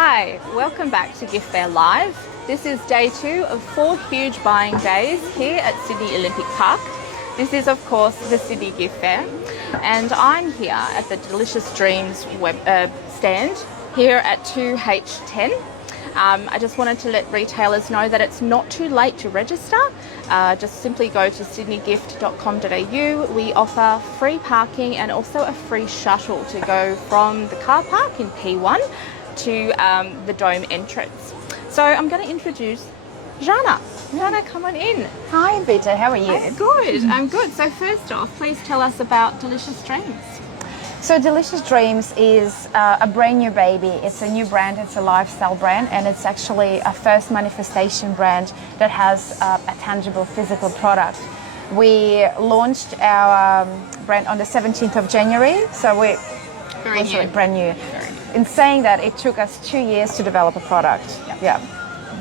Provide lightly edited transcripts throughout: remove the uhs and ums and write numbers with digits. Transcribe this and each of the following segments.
Hi, welcome back to Gift Fair Live. This is day 2 of 4 huge buying days here at Sydney Olympic Park. This is of course the Sydney Gift Fair, and I'm here at the Delicious Dreams stand here at 2H10. I just wanted to let retailers know that it's not too late to register. Just simply go to sydneygift.com.au. We offer free parking and also a free shuttle to go from the car park in P1 to the dome entrance. So I'm going to introduce Zhanna. Zhanna, come on in. Hi Vita, how are you? I'm good. So first off, please tell us about Delicious Dreams. So Delicious Dreams is a brand new baby. It's a new brand, it's a lifestyle brand, and it's actually a first manifestation brand that has a tangible physical product. We launched our brand on the 17th of January, so we're brand new. In saying that, it took us 2 years to develop a product. Yeah.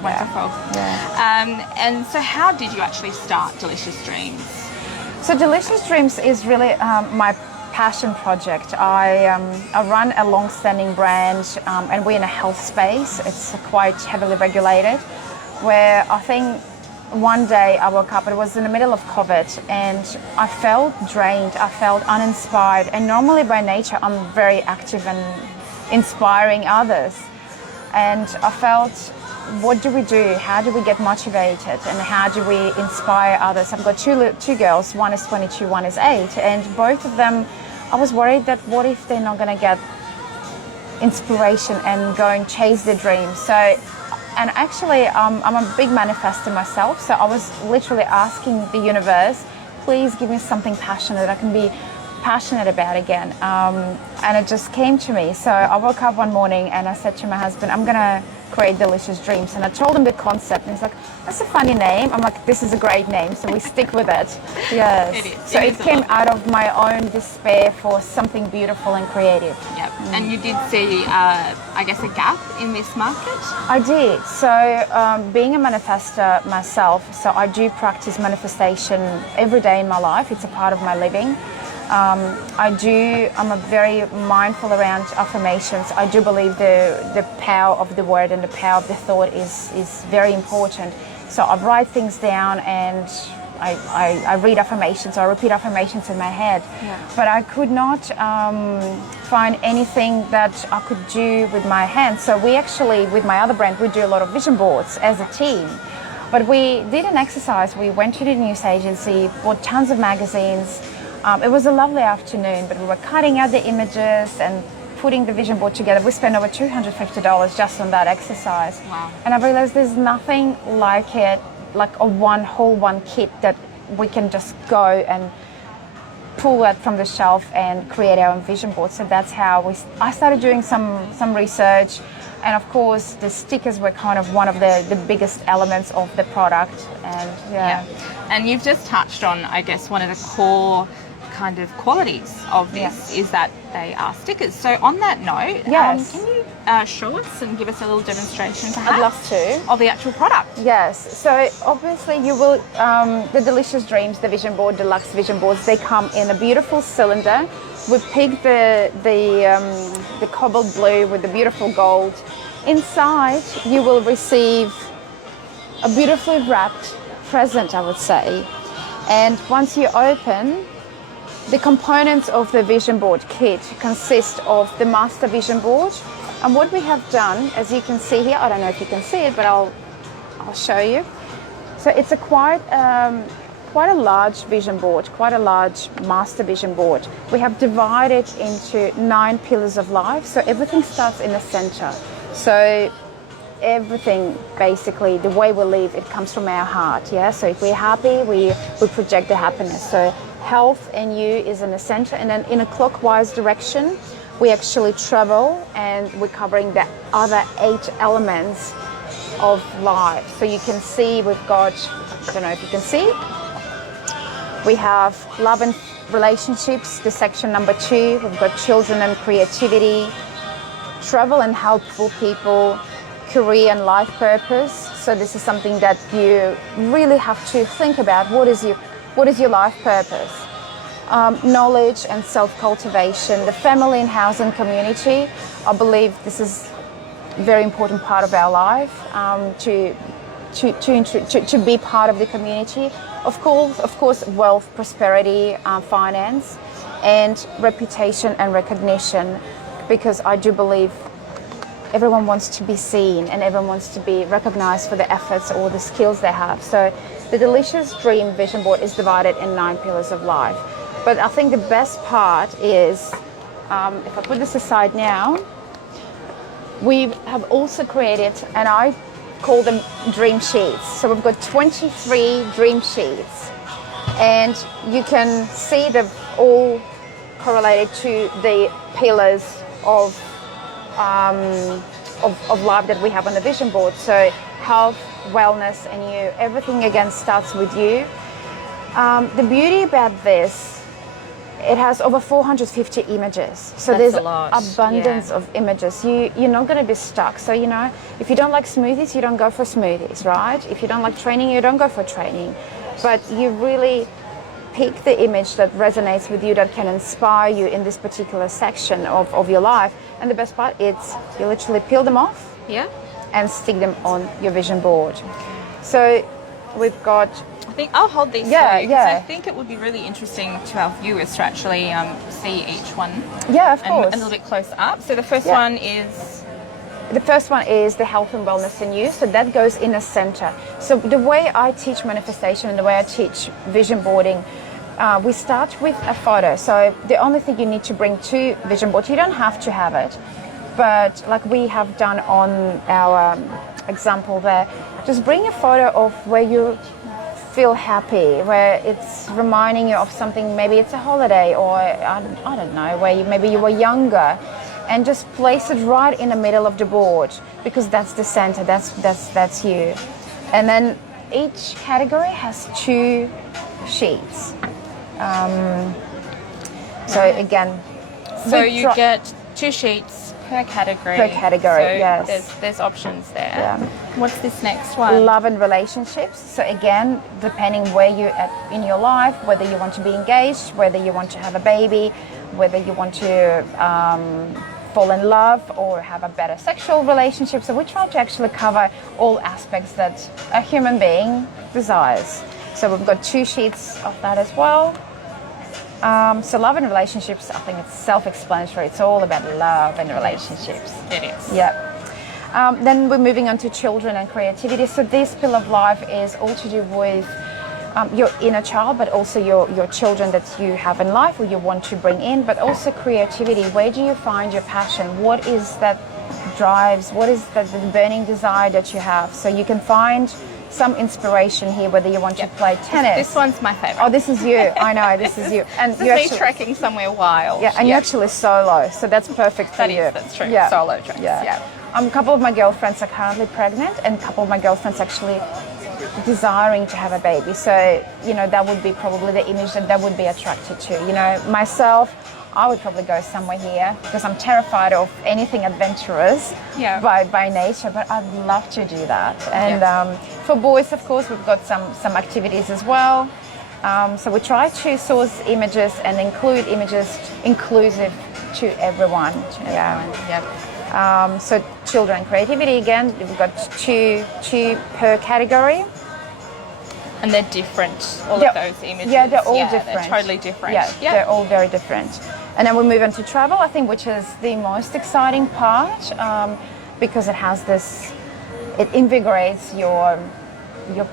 Wonderful. Yeah. And so how did you actually start Delicious Dreams? So Delicious Dreams is really my passion project. I run a long-standing brand, and we're in a health space. It's quite heavily regulated, where I think one day I woke up, it was in the middle of COVID, and I felt drained, I felt uninspired, and normally by nature I'm very active and inspiring others. And I felt, what do we do? How do we get motivated? And how do we inspire others? I've got two girls, one is 22, one is 8, and both of them, I was worried that what if they're not going to get inspiration and go and chase their dreams. So, and actually I'm a big manifester myself, so I was literally asking the universe, please give me something passionate that I can be passionate about again. And it just came to me. So I woke up one morning and I said to my husband, I'm gonna create Delicious Dreams. And I told him the concept, and he's like, that's a funny name. I'm like, this is a great name, so we stick with it. Yes. It is. So it came out of my own despair for something beautiful and creative. Yep. And you did see, I guess, a gap in this market? I did. So being a manifestor myself, so I do practice manifestation every day in my life. It's a part of my living. I'm a very mindful around affirmations. I do believe the power of the word and the power of the thought is very important. So I write things down and I read affirmations, I repeat affirmations in my head. Yeah. But I could not find anything that I could do with my hands. So we actually, with my other brand, we do a lot of vision boards as a team. But we did an exercise. We went to the news agency, bought tons of magazines. It was a lovely afternoon, but we were cutting out the images and putting the vision board together. We spent over $250 just on that exercise. Wow. And I realized there's nothing like it, like a one kit that we can just go and pull that from the shelf and create our own vision board. So that's how I started doing some research. And of course, the stickers were kind of one of the biggest elements of the product. And yeah. And you've just touched on, I guess, one of the core kind of qualities of this is that they are stickers. So on that note, yes. Can you show us and give us a little demonstration perhaps I'd love to. of the actual product? Yes, so obviously you will, the Delicious Dreams, the Vision Board, Deluxe Vision Boards, they come in a beautiful cylinder. We picked the cobalt blue with the beautiful gold. Inside you will receive a beautifully wrapped present, I would say. And once you open, the components of the vision board kit consist of the master vision board. And what we have done, as you can see here, I don't know if you can see it, but I'll show you. So it's a quite a large vision board, quite a large master vision board. We have divided into 9 pillars of life. So everything starts in the center. So everything, basically, the way we live, it comes from our heart. Yeah. So if we're happy, we project the happiness. So health and you is in the center, and then in a clockwise direction, we actually travel, and we're covering the other 8 elements of life. So you can see we've got, I don't know if you can see, we have love and relationships, the section number 2. We've got children and creativity, travel and helpful people, career and life purpose. So this is something that you really have to think about. What is your life purpose? Knowledge and self-cultivation, the family and housing community. I believe this is very important part of our life, to be part of the community. Of course, wealth, prosperity, finance, and reputation and recognition, because I do believe everyone wants to be seen and everyone wants to be recognized for the efforts or the skills they have. So the Delicious Dream Vision Board is divided in 9 pillars of life. But I think the best part is, if I put this aside now, we have also created, and I call them dream sheets. So we've got 23 dream sheets, and you can see they've all correlated to the pillars of life that we have on the vision board. So health, wellness, and you. Everything again starts with you. The beauty about this, it has over 450 images. So That's there's a lot. abundance of images. You're not going to be stuck. So, if you don't like smoothies, you don't go for smoothies, right? If you don't like training, you don't go for training. But you really pick the image that resonates with you, that can inspire you in this particular section of your life. And the best part is you literally peel them off, Yeah. and stick them on your vision board. So we've got... I think I'll hold these Yeah, for you, because yeah. I think it would be really interesting to our viewers to actually see each one Yeah, of and course. a little bit closer up. So the first Yeah. one is... The first one is the health and wellness in you. So that goes in the center. So the way I teach manifestation and the way I teach vision boarding, we start with a photo. So the only thing you need to bring to vision board, you don't have to have it, but like we have done on our example there, just bring a photo of where you feel happy, where it's reminding you of something. Maybe it's a holiday, or I don't know, where maybe you were younger, and just place it right in the middle of the board, because that's the center. That's you. And then each category has 2 sheets. So again, So you get 2 sheets per category. Per category, so yes. There's options there. Yeah. What's this next one? love and relationships. So again, depending where you're at in your life, whether you want to be engaged, whether you want to have a baby, whether you want to fall in love or have a better sexual relationship. So we try to actually cover all aspects that a human being desires. So we've got 2 sheets of that as well. So love and relationships, I think it's self-explanatory. It's all about love and relationships. It is. Yeah. Then we're moving on to children and creativity. So this pillar of life is all to do with your inner child, but also your children that you have in life or you want to bring in, but also creativity. Where do you find your passion? What is that drives? What is the burning desire that you have? So you can find some inspiration here, whether you want to play tennis. This one's my favorite. Oh, this is you. I know, this is you. And This is you me actually, trekking somewhere wild. yeah, and you're actually solo, so that's perfect for That you. is, that's true. Yeah. Solo treks, Yeah. yeah. A couple of my girlfriends are currently pregnant, and a couple of my girlfriends actually desiring to have a baby. So, that would be probably the image that would be attracted to. Myself, I would probably go somewhere here because I'm terrified of anything adventurous by nature, but I'd love to do that. And for boys, of course, we've got some activities as well. So we try to source images and include images inclusive to everyone. So children and creativity, again, we've got two per category. And they're different, all of those images. Yeah, they're all different. They're totally different. Yeah, they're all very different. And then we move on to travel, I think, which is the most exciting part because it has this, it invigorates your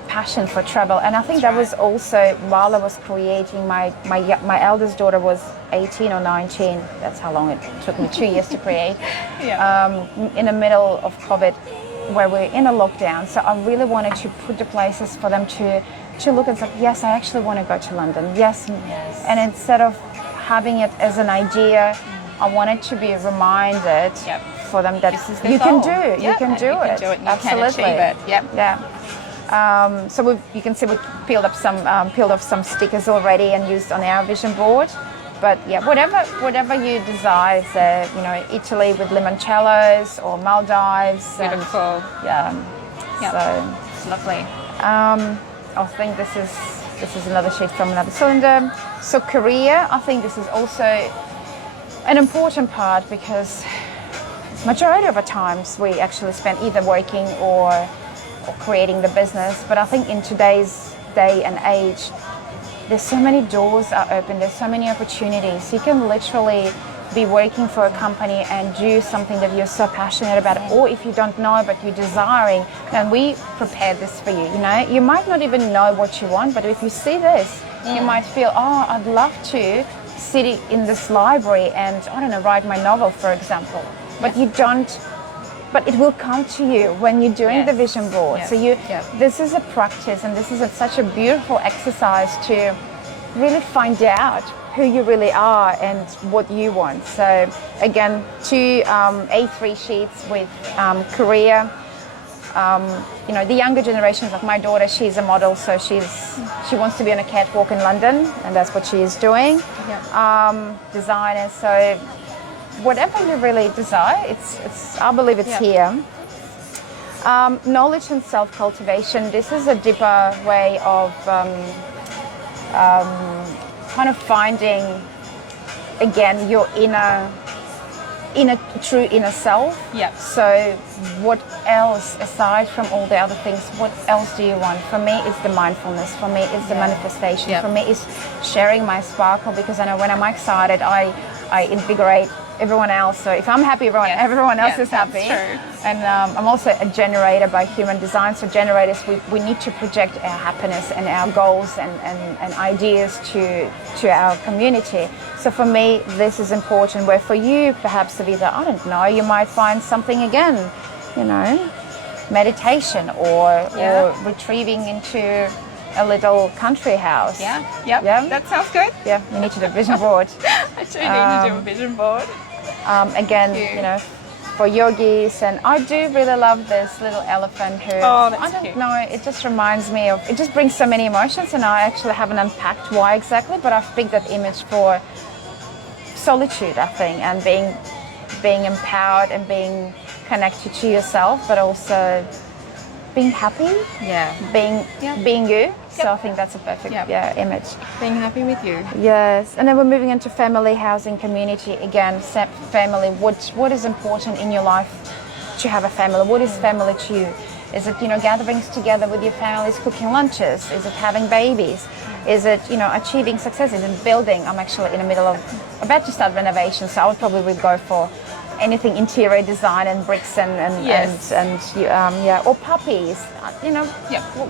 passion for travel. And I think that was also while I was creating, my eldest daughter was 18 or 19. That's how long it took me, 2 years to create. In the middle of COVID, where we're in a lockdown. So I really wanted to put the places for them to look and say, yes, I actually want to go to London. Yes. And instead of having it as an idea, I wanted to be reminded for them that you can do it. You can do it. Absolutely. Can achieve it. So you can see we peeled off some stickers already and used on our vision board. But whatever you desire, so, Italy with limoncellos or Maldives. Beautiful. So it's lovely. I think this is another sheet from another cylinder. So career, I think this is also an important part because majority of the times we actually spend either working or creating the business. But I think in today's day and age, there's so many doors are open, there's so many opportunities. You can literally be working for a company and do something that you're so passionate about, or if you don't know but you're desiring, then we prepared this for you. You know, you might not even know what you want, but if you see this, you might feel, oh, I'd love to sit in this library and, I don't know, write my novel, for example. But you don't, but it will come to you when you're doing the vision board. So this is a practice, and this is such a beautiful exercise to really find out who you really are and what you want. So again, 2 A3 sheets with career. You know, the younger generations, like my daughter, she's a model, so she wants to be on a catwalk in London, and that's what she is doing. Designers, so whatever you really desire, it's I believe it's here. Knowledge and self-cultivation. This is a deeper way of kind of finding again your true inner self. So what else, aside from all the other things, what else do you want? For me, it's the mindfulness. For me, it's the manifestation. For me, it's sharing my sparkle, because I know when I'm excited, I invigorate everyone else. So if I'm happy, everyone else is happy. True. And I'm also a generator by human design. So generators, we need to project our happiness and our goals and ideas to our community. So for me, this is important. Where for you, perhaps, Savita, I don't know, you might find something again, you know, meditation or retrieving into a little country house. That sounds good. Yeah, you need to do a vision board. I do need to do a vision board. Again, you know, for yogis, and I do really love this little elephant who, I don't know, it just reminds me of, it just brings so many emotions, and I actually haven't unpacked why exactly, but I've picked that image for solitude, I think, and being empowered and being connected to yourself, but also being happy, being you. So I think that's a perfect image. Being happy with you. Yes, and then we're moving into family, housing, community. Again, family. What is important in your life to have a family? What is family to you? Is it, you know, gatherings together with your families, cooking lunches? Is it having babies? Is it, you know, achieving success? Is it building? I'm actually in the middle of about to start renovation, so I would probably go for anything interior design and bricks and or puppies, you know,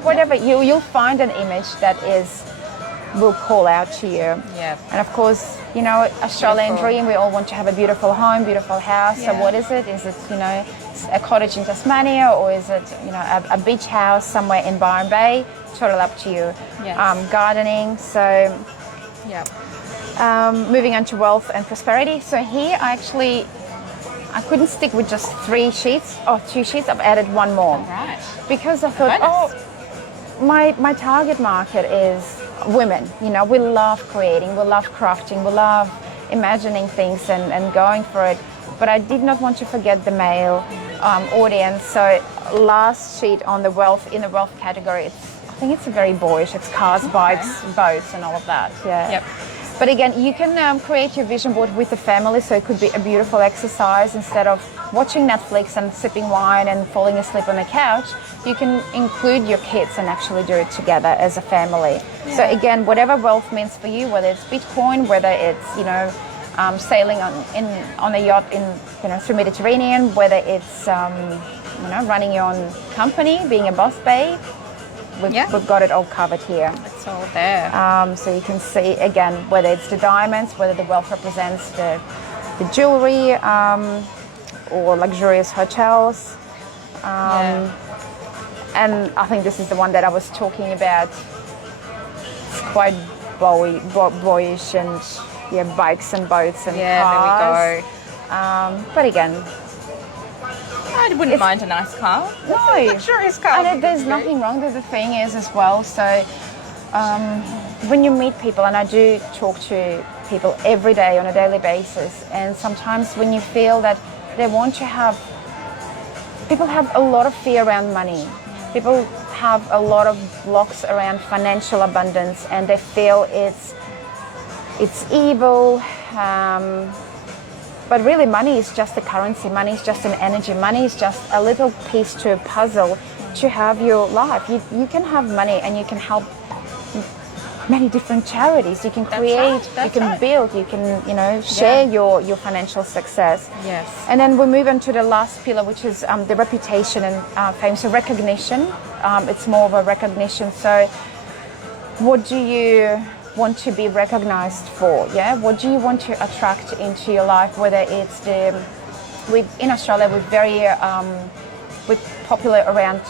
whatever. You'll find an image that will call out to you. And of course, you know, Australian dream, we all want to have a beautiful home, beautiful house. So what is it? Is it, you know, a cottage in Tasmania, or is it, you know, a beach house somewhere in Byron Bay? Totally up to you. Gardening. So moving on to wealth and prosperity. So here I couldn't stick with just 3 sheets or 2 sheets. I've added 1 more. Right. Because I thought, my target market is women. You know, we love creating, we love crafting, we love imagining things and going for it. But I did not want to forget the male audience. So last sheet on the wealth, in the wealth category, I think it's a very boyish. It's cars, bikes, boats, and all of that. But again, you can create your vision board with the family, so it could be a beautiful exercise. Instead of watching Netflix and sipping wine and falling asleep on the couch, you can include your kids and actually do it together as a family. So again, whatever wealth means for you, whether it's Bitcoin, whether it's, you know, sailing on a yacht in, you know, through Mediterranean, whether it's you know, running your own company, being a boss babe. We've got it all covered here. It's all there. So you can see, again, whether it's the diamonds, whether the wealth represents the jewelry or luxurious hotels. And I think this is the one that I was talking about. It's quite boyish and bikes and boats and cars. There we go. But again, I wouldn't mind a nice car. No. Luxurious car. And there's nothing wrong. The thing is as well, so when you meet people, and I do talk to people every day on a daily basis, and sometimes when you feel that they want to have, people have a lot of fear around money. People have a lot of blocks around financial abundance, and they feel it's evil. But really, money is just a currency. Money is just an energy. Money is just a little piece to a puzzle to have your life. You can have money and you can help many different charities. You can create, you can build, you can, share your financial success. Yes. And then we move on to the last pillar, which is the reputation and fame. So recognition, it's more of a recognition. So what do you want to be recognized for? Yeah. What do you want to attract into your life? Whether it's in Australia, we're popular around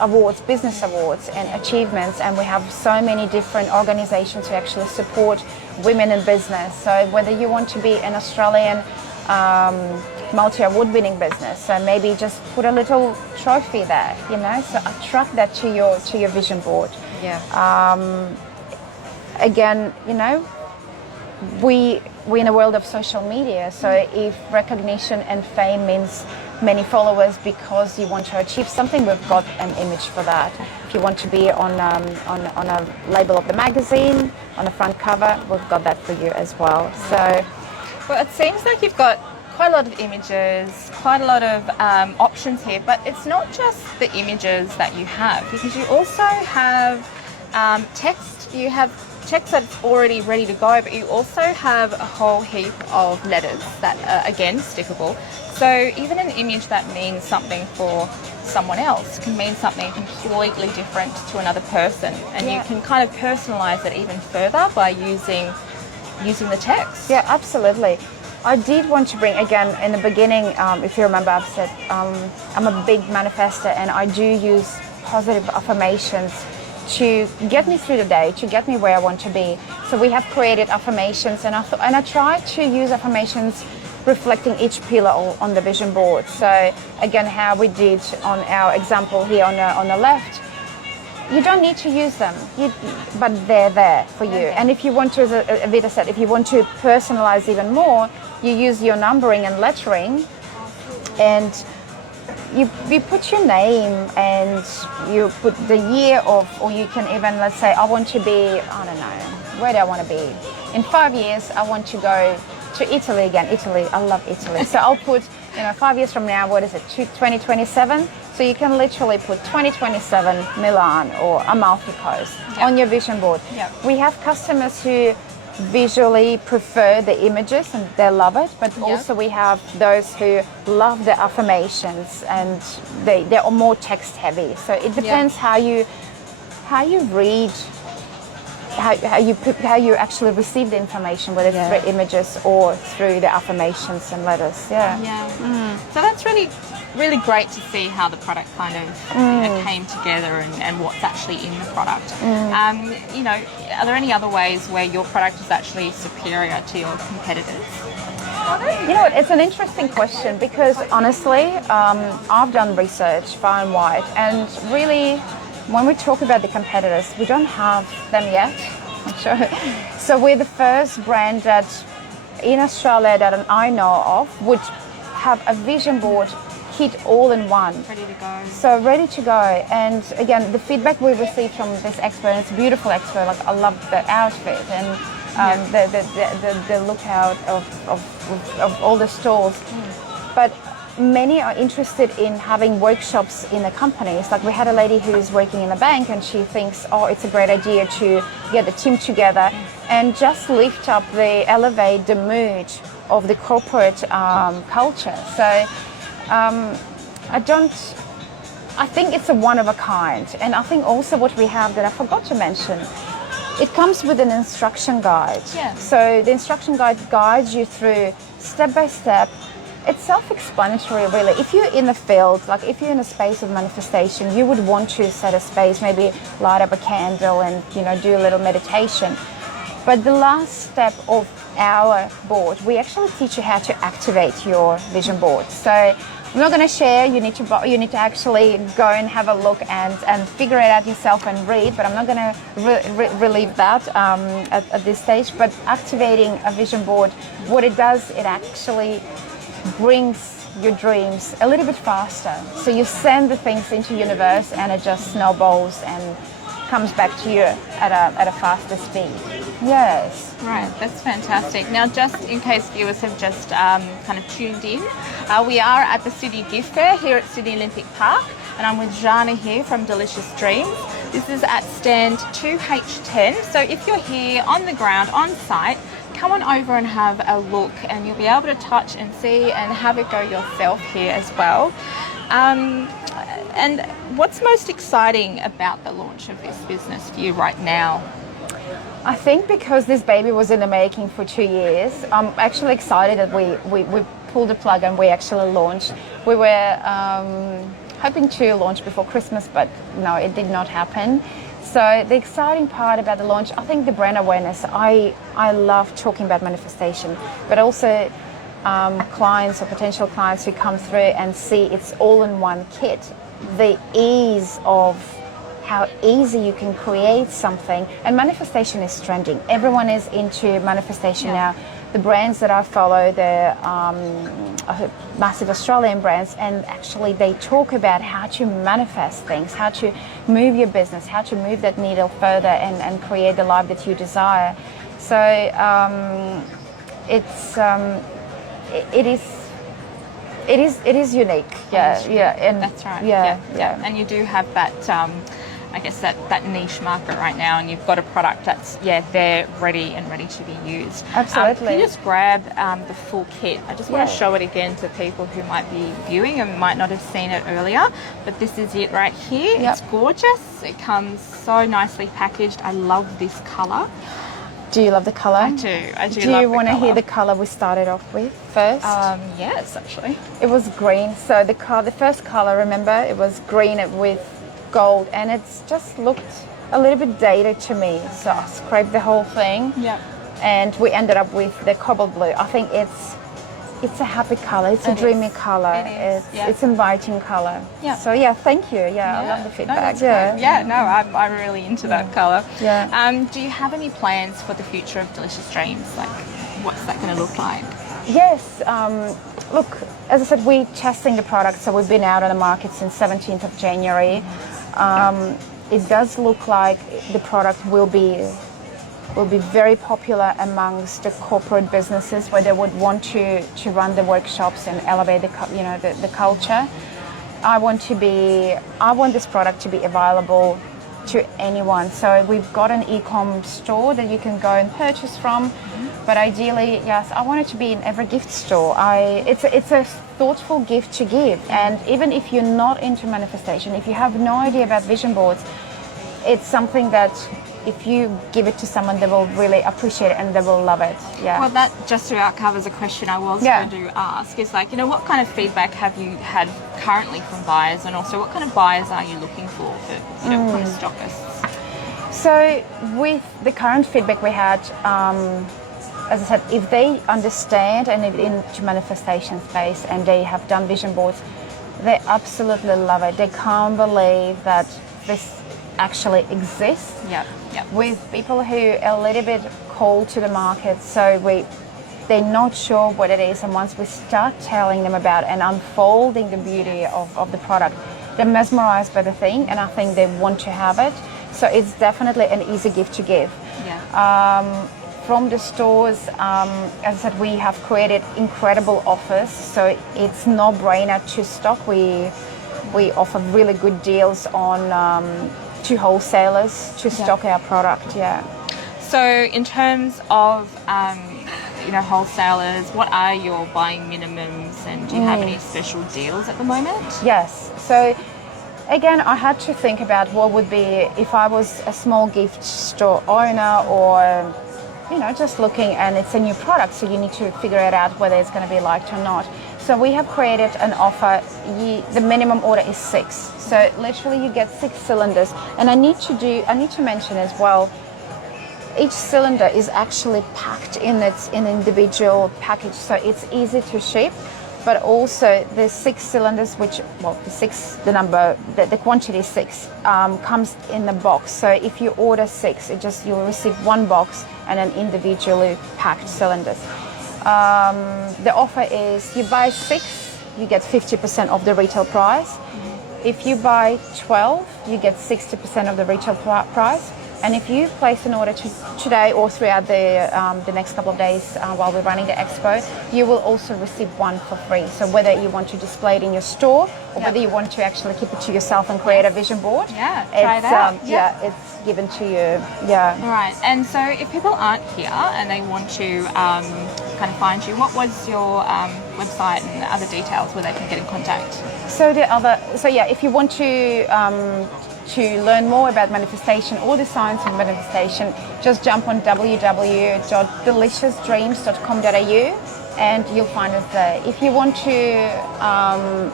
awards, business awards and achievements, and we have so many different organizations who actually support women in business. So whether you want to be an Australian multi-award winning business, so maybe just put a little trophy there, so attract that to your vision board. Yeah. Again, we're in a world of social media, so if recognition and fame means many followers because you want to achieve something, we've got an image for that. If you want to be on a label of the magazine, on the front cover, we've got that for you as well. So, well, it seems like you've got quite a lot of images, quite a lot of options here, but it's not just the images that you have, because you also have text. You have text that's already ready to go, but you also have a whole heap of letters that are, again, stickable. So even an image that means something for someone else can mean something completely different to another person, and you can kind of personalize it even further by using the text. Yeah, absolutely. I did want to bring, again, in the beginning, if you remember, I've said I'm a big manifester, and I do use positive affirmations to get me through the day, to get me where I want to be. So we have created affirmations, and I try to use affirmations reflecting each pillar on the vision board. So again, how we did on our example here on the left, you don't need to use them, but they're there for you. Okay. And if you want to, as Vita said, if you want to personalize even more, you use your numbering and lettering, and you put your name and you put the year of, or you can even, let's say, I want to be, I don't know, where do I want to be? In 5 years, I want to go to Italy again. Italy, I love Italy. So I'll put, 5 years from now, what is it, 2027? So you can literally put 2027 Milan or Amalfi Coast on your vision board. Yep. We have customers who visually prefer the images and they love it, but also we have those who love the affirmations and they're more text heavy. So it depends how you read, how you actually receive the information, whether it's through images or through the affirmations and letters. So that's really great to see how the product kind of came together and what's actually in the product. Are there any other ways where your product is actually superior to your competitors? It's an interesting question because honestly, I've done research far and wide, and really, when we talk about the competitors, we don't have them yet. I'm sure. So we're the first brand that in Australia that I know of would have a vision board kit all in one. Ready to go. So ready to go. And again, the feedback we received from this expo, and it's a beautiful expo, like I love the outfit and the lookout of all the stalls. But many are interested in having workshops in the companies. Like we had a lady who's working in a bank and she thinks, it's a great idea to get the team together and just lift up elevate the mood of the corporate culture. So I think it's a one of a kind. And I think also what we have that I forgot to mention, it comes with an instruction guide. Yeah. So the instruction guide guides you through step by step. It's self-explanatory, really. If you're in the field, like if you're in a space of manifestation, you would want to set a space, maybe light up a candle and, do a little meditation. But the last step of our board, we actually teach you how to activate your vision board. So I'm not going to share, you need to actually go and have a look and figure it out yourself and read, but I'm not going to relieve that at this stage. But activating a vision board, what it does, it actually brings your dreams a little bit faster. So you send the things into the universe and it just snowballs and comes back to you at a faster speed. Yes. Right, that's fantastic. Now, just in case viewers have just kind of tuned in, we are at the City Gift Fair here at Sydney Olympic Park, and I'm with Zhanna here from Delicious Dreams. This is at stand 2H10, so if you're here on the ground, on site, come on over and have a look, and you'll be able to touch and see and have a go yourself here as well. And what's most exciting about the launch of this business for you right now? I think because this baby was in the making for 2 years, I'm actually excited that we pulled the plug and we actually launched. We were hoping to launch before Christmas, but no, it did not happen. So the exciting part about the launch, I think the brand awareness. I love talking about manifestation, but also clients or potential clients who come through and see it's all-in-one kit. The ease of how easy you can create something, and manifestation is trending. Everyone is into manifestation now. The brands that I follow, the massive Australian brands, and actually they talk about how to manifest things, how to move your business, how to move that needle further and create the life that you desire. So it is unique. And that's right. Yeah. And you do have that, I guess that niche market right now, and you've got a product that's there, ready to be used. Absolutely. Can you just grab the full kit? I just want to show it again to people who might be viewing and might not have seen it earlier, but this is it right here. It's gorgeous. It comes so nicely packaged. I love this colour. Do you love the colour? I do. Do you want to hear the colour we started off with first? Yes, actually. It was green. So the first colour, remember, it was green with gold, and it's just looked a little bit dated to me. So I scraped the whole thing. Yeah. And we ended up with the cobalt blue. I think it's a happy colour. It's a dreamy colour. It's inviting colour. Yeah. So thank you. I love the feedback. I'm really into that colour. Yeah. Do you have any plans for the future of Delicious Dreams? Like, what's that going to look like? Yes. Look, as I said, we're testing the product. So we've been out on the market since 17th of January. It does look like the product will be very popular amongst the corporate businesses where they would want to run the workshops and elevate the culture. I want this product to be available to anyone. So we've got an e-com store that you can go and purchase from, but ideally, yes, I want it to be in every gift store. It's a thoughtful gift to give, and even if you're not into manifestation, if you have no idea about vision boards, it's something that if you give it to someone, they will really appreciate it and they will love it. Yeah. Well, that just about covers a question I was going to ask. Is like, what kind of feedback have you had currently from buyers, and also what kind of buyers are you looking for what kind of stockists? So with the current feedback we had, as I said, if they understand and if into manifestation space and they have done vision boards, they absolutely love it. They can't believe that this actually exists. With people who are a little bit cold to the market, so they're not sure what it is, and once we start telling them about and unfolding the beauty of the product, they're mesmerized by the thing, and I think they want to have it. So it's definitely an easy gift to give. From the stores, as I said, we have created incredible offers, so it's no-brainer to stock. We offer really good deals on to wholesalers to stock our product. So in terms of wholesalers, what are your buying minimums, and do you have any special deals at the moment? Yes. So again, I had to think about what would be if I was a small gift store owner, or just looking, and it's a new product, so you need to figure it out whether it's going to be liked or not. So we have created an offer. The minimum order is 6. So literally you get 6 cylinders. And I need to mention as well, each cylinder is actually packed in its individual package, so it's easy to ship. But also the 6 cylinders, the quantity 6 comes in the box. So if you order 6, you'll receive 1 box and an individually packed cylinders. The offer is you buy 6, you get 50% of the retail price. If you buy 12, you get 60% of the retail price. And if you place an order today or throughout the next couple of days while we're running the expo, you will also receive one for free. So whether you want to display it in your store or whether you want to actually keep it to yourself and create a vision board, try it out. It's given to you. Yeah. Right. And so if people aren't here and they want to kind of find you, what was your website and other details where they can get in contact? So if you want to learn more about manifestation or the science of manifestation, just jump on www.deliciousdreams.com.au and you'll find us there. If you want to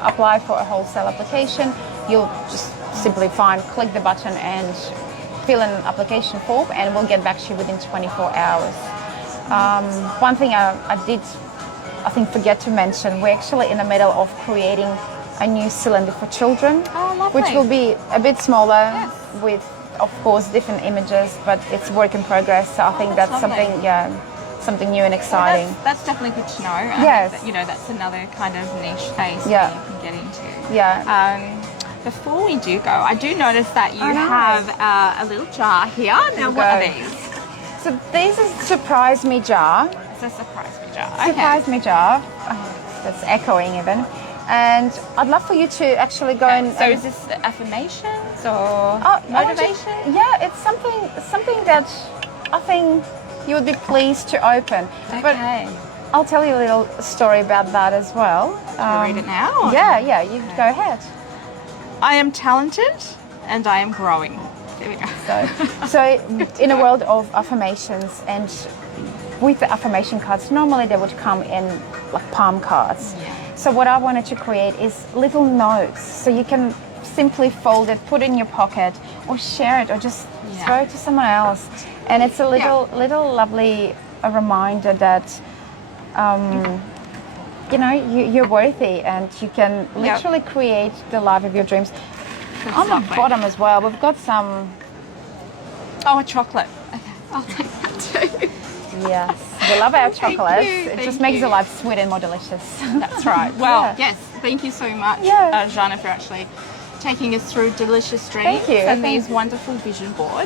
apply for a wholesale application, you'll just simply click the button and fill in an application form and we'll get back to you within 24 hours. One thing I think forget to mention, we're actually in the middle of creating a new cylinder for children, which will be a bit smaller with, of course, different images, but it's work in progress. So I think that's something new and exciting. Well, that's definitely good to know. Yes. That's another kind of niche space Yeah. that you can get into. Yeah. Before we do go, I do notice that you have a little jar here. Now, what are these? So this is a surprise me jar. It's a surprise me jar. Surprise me jar. That's echoing even. And I'd love for you to actually go and... So is this affirmations or motivation? It's something that I think you would be pleased to open. Okay. But I'll tell you a little story about that as well. Can you read it now? Yeah, you go ahead. I am talented and I am growing. There we go. So in a world of affirmations, and with the affirmation cards, normally they would come in like palm cards. Yeah. So what I wanted to create is little notes, so you can simply fold it, put it in your pocket, or share it, or just throw it to someone else. And it's a little lovely reminder that you're worthy and you can literally create the life of your dreams. That's on the lovely. bottom as well, we've got some... Oh, a chocolate. Okay, I'll take that too. Yes, we love our chocolates. you, It thank just makes you. the life sweet and more delicious. That's right. Well, yes, thank you so much, Yeah. Zhanna, for actually taking us through Delicious Dreams Thank you. and these wonderful vision boards.